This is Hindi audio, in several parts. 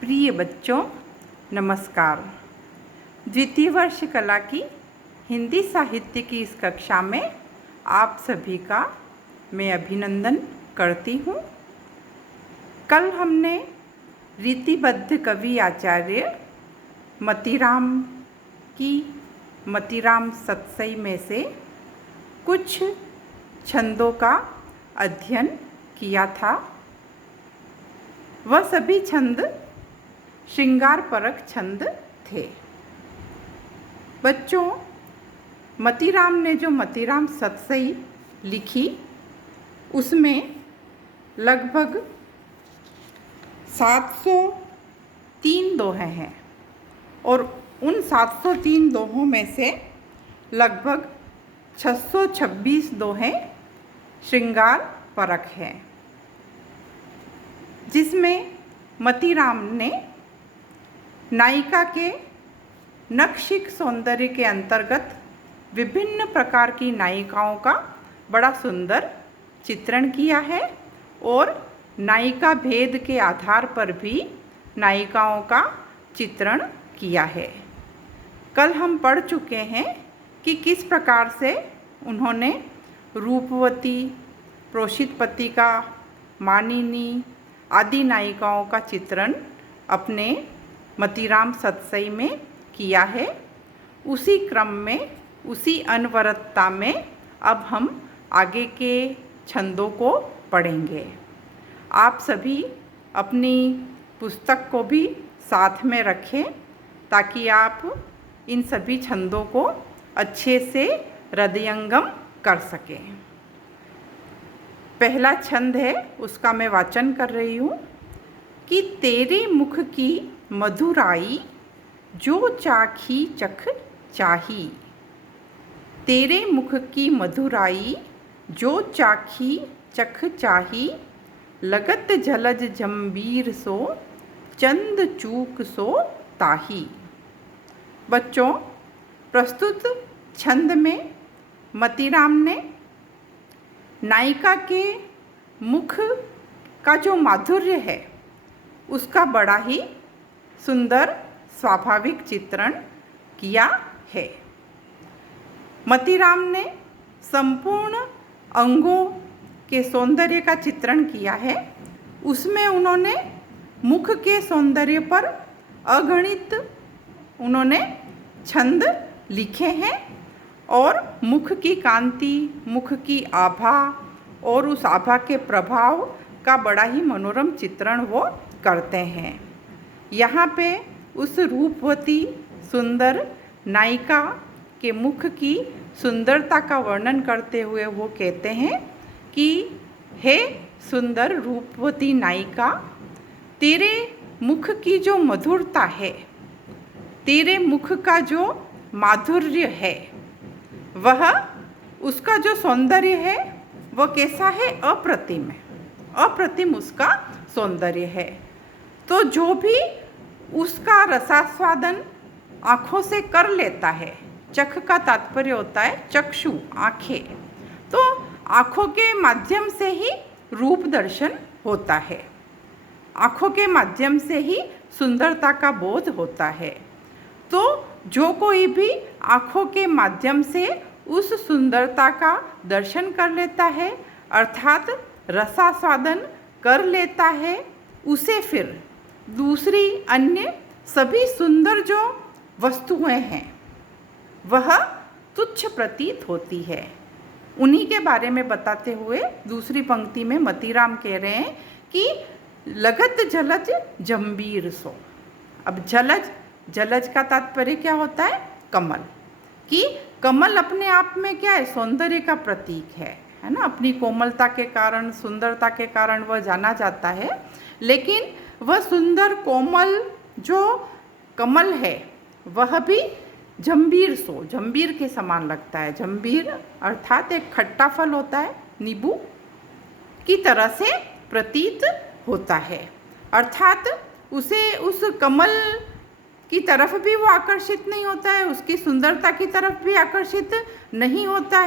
प्रिय बच्चों, नमस्कार। द्वितीय वर्ष कला की हिंदी साहित्य की इस कक्षा में आप सभी का मैं अभिनंदन करती हूँ। कल हमने रीतिबद्ध कवि आचार्य मतीराम की मतीराम सतसई में से कुछ छंदों का अध्ययन किया था। वह सभी छंद श्रृंगार परक छंद थे। बच्चों, मतीराम ने जो मतीराम सतसई लिखी उसमें लगभग 703 दोहे हैं और उन 703 दोहों में से लगभग 626 दोहे श्रृंगार परक हैं, जिसमें मतीराम ने नायिका के नक्शिक सौंदर्य के अंतर्गत विभिन्न प्रकार की नायिकाओं का बड़ा सुंदर चित्रण किया है और नायिका भेद के आधार पर भी नायिकाओं का चित्रण किया है। कल हम पढ़ चुके हैं कि किस प्रकार से उन्होंने रूपवती, प्रोषितपतिका, मानिनी आदि नायिकाओं का चित्रण अपने मतीराम सतसई में किया है। उसी क्रम में, उसी अनवरतता में अब हम आगे के छंदों को पढ़ेंगे। आप सभी अपनी पुस्तक को भी साथ में रखें ताकि आप इन सभी छंदों को अच्छे से हृदयंगम कर सकें। पहला छंद है, उसका मैं वाचन कर रही हूँ कि तेरे मुख की मधुराई जो चाखी चख चाही। तेरे मुख की मधुराई जो चाखी चख चाही, लगत झलज जंबीर सो चंद चूक सो ताही। बच्चों, प्रस्तुत छंद में मतीराम ने नायिका के मुख का जो माधुर्य है उसका बड़ा ही सुंदर स्वाभाविक चित्रण किया है। मतीराम ने संपूर्ण अंगों के सौंदर्य का चित्रण किया है। उसमें उन्होंने मुख के सौंदर्य पर अगणित उन्होंने छंद लिखे हैं और मुख की कांति, मुख की आभा और उस आभा के प्रभाव का बड़ा ही मनोरम चित्रण वो करते हैं। यहाँ पे उस रूपवती सुंदर नायिका के मुख की सुंदरता का वर्णन करते हुए वो कहते हैं कि हे सुंदर रूपवती नायिका, तेरे मुख की जो मधुरता है, तेरे मुख का जो माधुर्य है, वह उसका जो सौंदर्य है वह कैसा है? अप्रतिम है। अप्रतिम उसका सौंदर्य है। तो जो भी उसका रसास्वादन आँखों से कर लेता है, चख का तात्पर्य होता है चक्षु, आँखें, तो आँखों के माध्यम से ही रूप दर्शन होता है, आँखों के माध्यम से ही सुंदरता का बोध होता है। तो जो कोई भी आँखों के माध्यम से उस सुंदरता का दर्शन कर लेता है, अर्थात रसास्वादन कर लेता है, उसे फिर दूसरी अन्य सभी सुंदर जो वस्तुएं हैं वह तुच्छ प्रतीत होती है। उन्हीं के बारे में बताते हुए दूसरी पंक्ति में मतीराम कह रहे हैं कि लगत जलज जंबीर सो। अब जलज का तात्पर्य क्या होता है? कमल। कि कमल अपने आप में क्या है? सौंदर्य का प्रतीक है ना। अपनी कोमलता के कारण, सुंदरता के कारण वह जाना जाता है। लेकिन वह सुंदर कोमल जो कमल है वह भी जंबीर सो, जंबीर के समान लगता है। जंबीर अर्थात एक खट्टा फल होता है, नींबू की तरह से प्रतीत होता है। अर्थात उसे उस कमल की तरफ भी वो आकर्षित नहीं होता है, उसकी सुंदरता की तरफ भी आकर्षित नहीं होता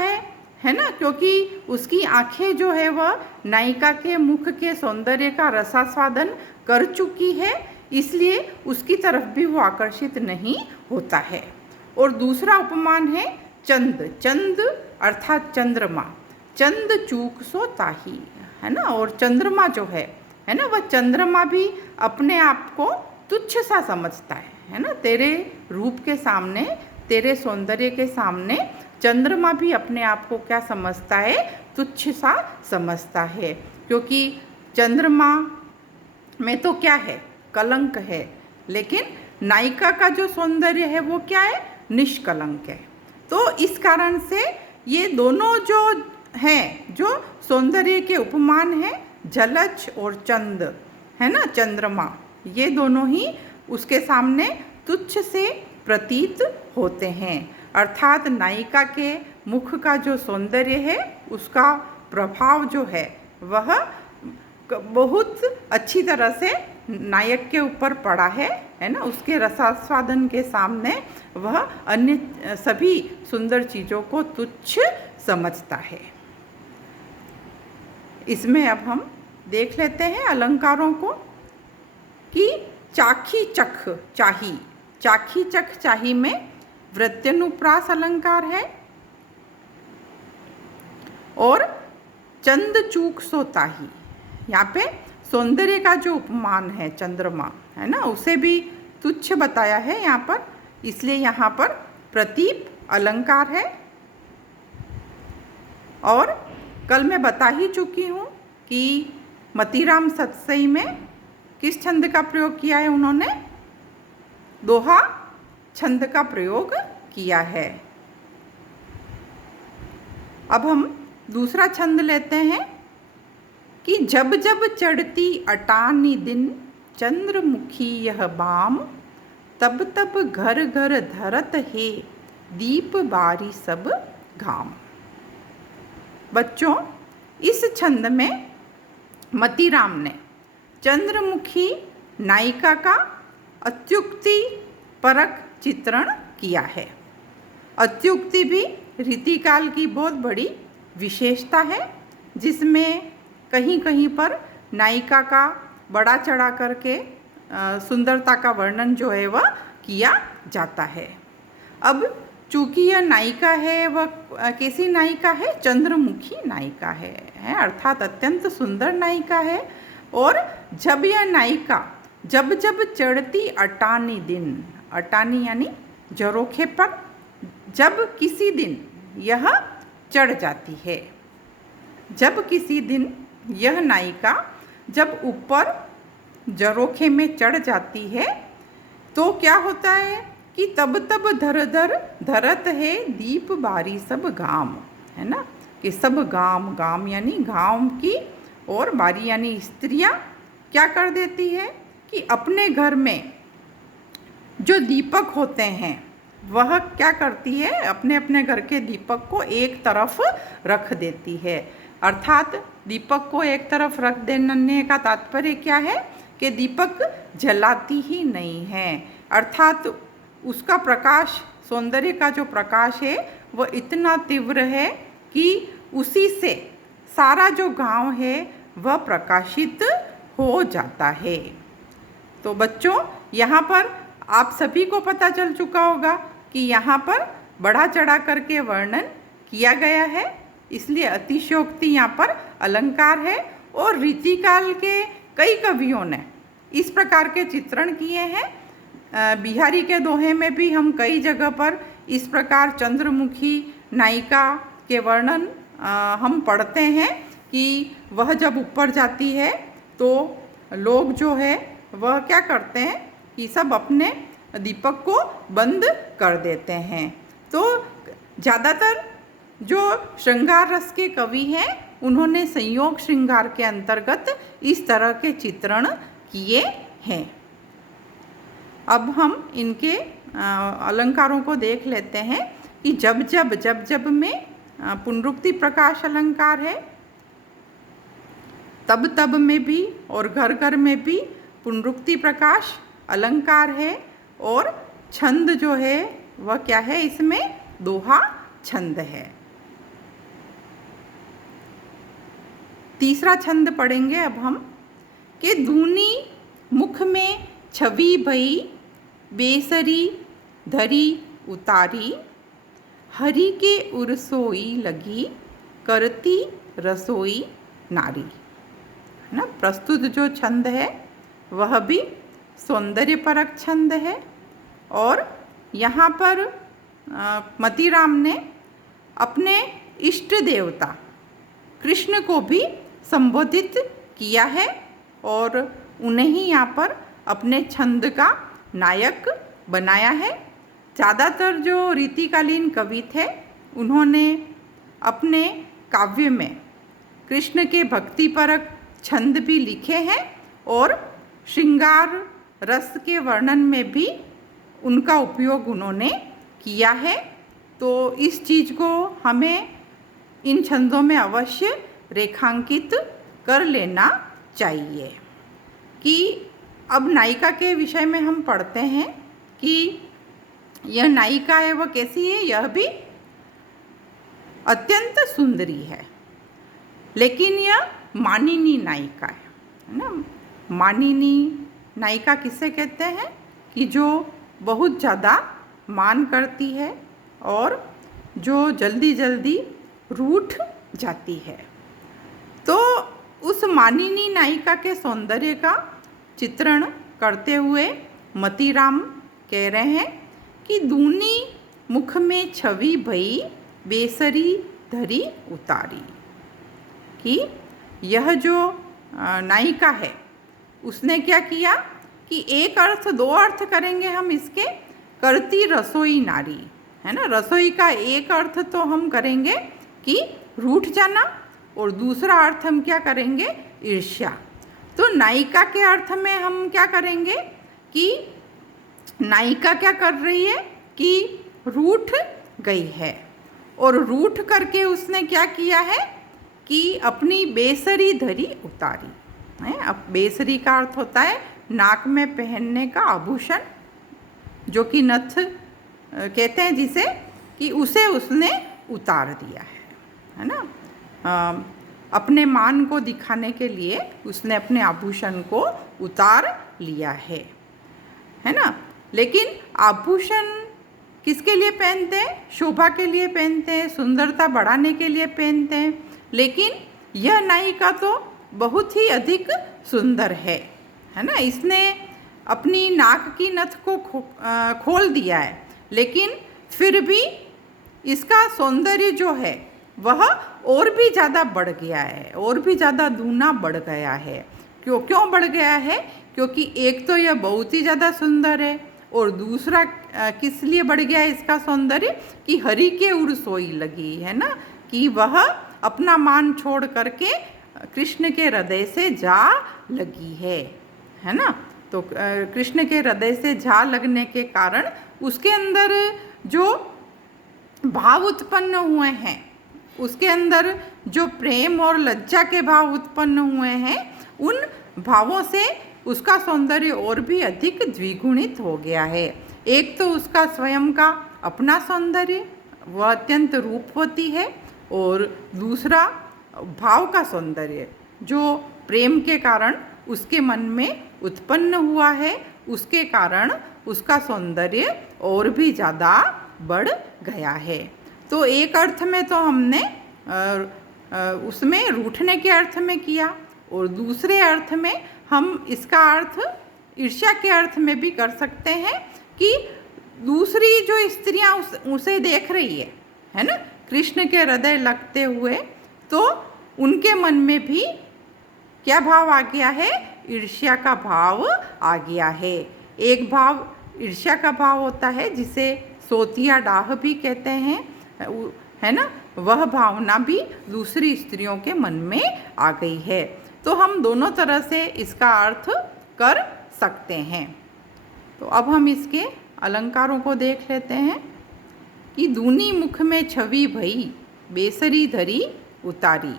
है ना, क्योंकि उसकी आंखें जो है वह नायिका के मुख के सौंदर्य का रसास्वादन कर चुकी है, इसलिए उसकी तरफ भी वो आकर्षित नहीं होता है। और दूसरा उपमान है चंद। चंद अर्थात चंद्रमा। चंद चूक सो ताही, है ना। और चंद्रमा जो है ना, वह चंद्रमा भी अपने आप को तुच्छ सा समझता है ना। तेरे रूप के सामने, तेरे सौंदर्य के सामने चंद्रमा भी अपने आप को क्या समझता है, तुच्छ सा समझता है। क्योंकि चंद्रमा में तो क्या है, कलंक है, लेकिन नायिका का जो सौंदर्य है वो क्या है, निष्कलंक है। तो इस कारण से ये दोनों जो हैं, जो सौंदर्य के उपमान हैं, जलज और चंद, है ना, चंद्रमा, ये दोनों ही उसके सामने तुच्छ से प्रतीत होते हैं। अर्थात नायिका के मुख का जो सौंदर्य है, उसका प्रभाव जो है वह बहुत अच्छी तरह से नायक के ऊपर पड़ा है ना। उसके रसास्वादन के सामने वह अन्य सभी सुंदर चीज़ों को तुच्छ समझता है। इसमें अब हम देख लेते हैं अलंकारों को कि चाखी चख चाही। चाखी चख चाही में वृत्यनुप्रास अलंकार है और चंद चूक सो ताही, यहाँ पे सौंदर्य का जो उपमान है चंद्रमा, है ना, उसे भी तुच्छ बताया है यहाँ पर, इसलिए यहाँ पर प्रतीप अलंकार है। और कल मैं बता ही चुकी हूँ कि मतीराम सतसई में किस छंद का प्रयोग किया है उन्होंने, दोहा छंद का प्रयोग किया है। अब हम दूसरा छंद लेते हैं कि जब जब चढ़ती अटानी दिन चंद्रमुखी यह बाम, तब तब घर घर धरत है दीप बारी सब घाम। बच्चों, इस छंद में मतीराम ने चंद्रमुखी नायिका का अत्युक्ति परक चित्रण किया है। अत्युक्ति भी रीतिकाल की बहुत बड़ी विशेषता है, जिसमें कहीं कहीं पर नायिका का बड़ा चढ़ा करके सुंदरता का वर्णन जो है वह किया जाता है। अब चूँकि यह नायिका है, वह कैसी नायिका है, चंद्रमुखी नायिका है, अर्थात अत्यंत सुंदर नायिका है। और जब यह नायिका जब जब चढ़ती अटानी दिन, अटानी यानी जरोखे पर, जब किसी दिन यह चढ़ जाती है, जब किसी दिन यह नायिका जब ऊपर जरोखे में चढ़ जाती है, तो क्या होता है कि तब तब धर धर धरत है दीप बारी सब गाम, है ना, कि सब गाम, गाम यानी गांव की, और बारी यानी स्त्रियां क्या कर देती है कि अपने घर में जो दीपक होते हैं वह क्या करती है, अपने अपने घर के दीपक को एक तरफ रख देती है। अर्थात दीपक को एक तरफ रख देने का तात्पर्य क्या है कि दीपक जलाती ही नहीं है, अर्थात उसका प्रकाश, सौंदर्य का जो प्रकाश है वह इतना तीव्र है कि उसी से सारा जो गांव है वह प्रकाशित हो जाता है। तो बच्चों, यहाँ पर आप सभी को पता चल चुका होगा कि यहाँ पर बढ़ा चढ़ा करके वर्णन किया गया है, इसलिए अतिशयोक्ति यहाँ पर अलंकार है। और रीतिकाल के कई कवियों ने इस प्रकार के चित्रण किए हैं। बिहारी के दोहे में भी हम कई जगह पर इस प्रकार चंद्रमुखी नायिका के वर्णन हम पढ़ते हैं कि वह जब ऊपर जाती है तो लोग जो है वह क्या करते हैं कि सब अपने दीपक को बंद कर देते हैं। तो ज़्यादातर जो श्रृंगार रस के कवि हैं उन्होंने संयोग श्रृंगार के अंतर्गत इस तरह के चित्रण किए हैं। अब हम इनके अलंकारों को देख लेते हैं कि जब जब में पुनरुक्ति प्रकाश अलंकार है, तब तब में भी और घर घर में भी पुनरुक्ति प्रकाश अलंकार है। और छंद जो है वह क्या है, इसमें दोहा छंद है। तीसरा छंद पढ़ेंगे अब हम कि दूनी मुख में छवि भई बेसरी धरी उतारी, हरि के उरसोई लगी करती रसोई नारी। है ना। प्रस्तुत जो छंद है वह भी सौंदर्यपरक छंद है और यहाँ पर मतीराम ने अपने इष्ट देवता कृष्ण को भी संबोधित किया है और उन्हें ही यहाँ पर अपने छंद का नायक बनाया है। ज़्यादातर जो रीतिकालीन कवि थे उन्होंने अपने काव्य में कृष्ण के भक्तिपरक छंद भी लिखे हैं और श्रृंगार रस के वर्णन में भी उनका उपयोग उन्होंने किया है। तो इस चीज़ को हमें इन छंदों में अवश्य रेखांकित कर लेना चाहिए। कि अब नायिका के विषय में हम पढ़ते हैं कि यह नायिका है वह कैसी है। यह भी अत्यंत सुंदरी है, लेकिन यह मानिनी नायिका है ना। मानिनी नायिका किसे कहते हैं कि जो बहुत ज़्यादा मान करती है और जो जल्दी जल्दी रूठ जाती है। तो उस मानिनी नायिका के सौंदर्य का चित्रण करते हुए मतीराम कह रहे हैं कि दूनी मुख में छवि भई बेसरी धरी उतारी। कि यह जो नायिका है उसने क्या किया कि एक अर्थ दो अर्थ करेंगे हम इसके, करती रसोई नारी। है ना। रसोई का एक अर्थ तो हम करेंगे कि रूठ जाना और दूसरा अर्थ हम क्या करेंगे, ईर्ष्या। तो नायिका के अर्थ में हम क्या करेंगे कि नायिका क्या कर रही है कि रूठ गई है और रूठ करके उसने क्या किया है कि अपनी बेसरी धरी उतारी है। अब बेसरी का अर्थ होता है नाक में पहनने का आभूषण, जो कि नथ कहते हैं जिसे, कि उसे उसने उतार दिया है ना। अपने मान को दिखाने के लिए उसने अपने आभूषण को उतार लिया है ना। लेकिन आभूषण किसके लिए पहनते हैं, शोभा के लिए पहनते हैं, सुंदरता बढ़ाने के लिए पहनते हैं। लेकिन यह नायिका तो बहुत ही अधिक सुंदर है ना। इसने अपनी नाक की नथ को खोल दिया है, लेकिन फिर भी इसका सौंदर्य जो है वह और भी ज़्यादा बढ़ गया है, और भी ज़्यादा दूना बढ़ गया है। क्यों बढ़ गया है, क्योंकि एक तो यह बहुत ही ज़्यादा सुंदर है और दूसरा किस लिए बढ़ गया है इसका सौंदर्य कि हरि के उर सोई लगी है ना, कि वह अपना मान छोड़ करके कृष्ण के हृदय से जा लगी है ना। तो कृष्ण के हृदय से जा लगने के कारण उसके अंदर जो भाव उत्पन्न हुए हैं, उसके अंदर जो प्रेम और लज्जा के भाव उत्पन्न हुए हैं, उन भावों से उसका सौंदर्य और भी अधिक द्विगुणित हो गया है। एक तो उसका स्वयं का अपना सौंदर्य, वह अत्यंत रूपवती है, और दूसरा भाव का सौंदर्य जो प्रेम के कारण उसके मन में उत्पन्न हुआ है, उसके कारण उसका सौंदर्य और भी ज़्यादा बढ़ गया है। तो एक अर्थ में तो हमने उसमें रूठने के अर्थ में किया, और दूसरे अर्थ में हम इसका अर्थ ईर्ष्या के अर्थ में भी कर सकते हैं कि दूसरी जो स्त्रियां उसे देख रही है ना, कृष्ण के हृदय लगते हुए, तो उनके मन में भी क्या भाव आ गया है, ईर्ष्या का भाव आ गया है। एक भाव ईर्ष्या का भाव होता है जिसे सोतिया डाह भी कहते हैं, है ना, वह भावना भी दूसरी स्त्रियों के मन में आ गई है। तो हम दोनों तरह से इसका अर्थ कर सकते हैं। तो अब हम इसके अलंकारों को देख लेते हैं कि दूनी मुख में छवि भई बेसरी धरी उतारी,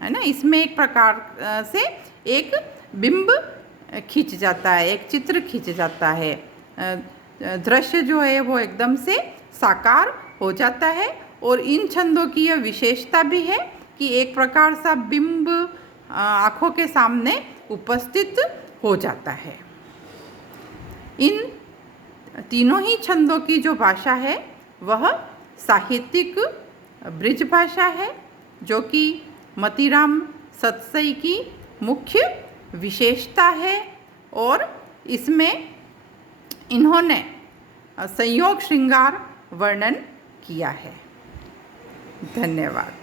है ना। इसमें एक प्रकार से एक बिंब खिंच जाता है, एक चित्र खिंच जाता है, दृश्य जो है वो एकदम से साकार हो जाता है। और इन छंदों की यह विशेषता भी है कि एक प्रकार सा बिंब आँखों के सामने उपस्थित हो जाता है। इन तीनों ही छंदों की जो भाषा है वह साहित्यिक ब्रिज भाषा है, जो कि मतीराम सतसई की मुख्य विशेषता है। और इसमें इन्होंने संयोग श्रृंगार वर्णन किया है। धन्यवाद।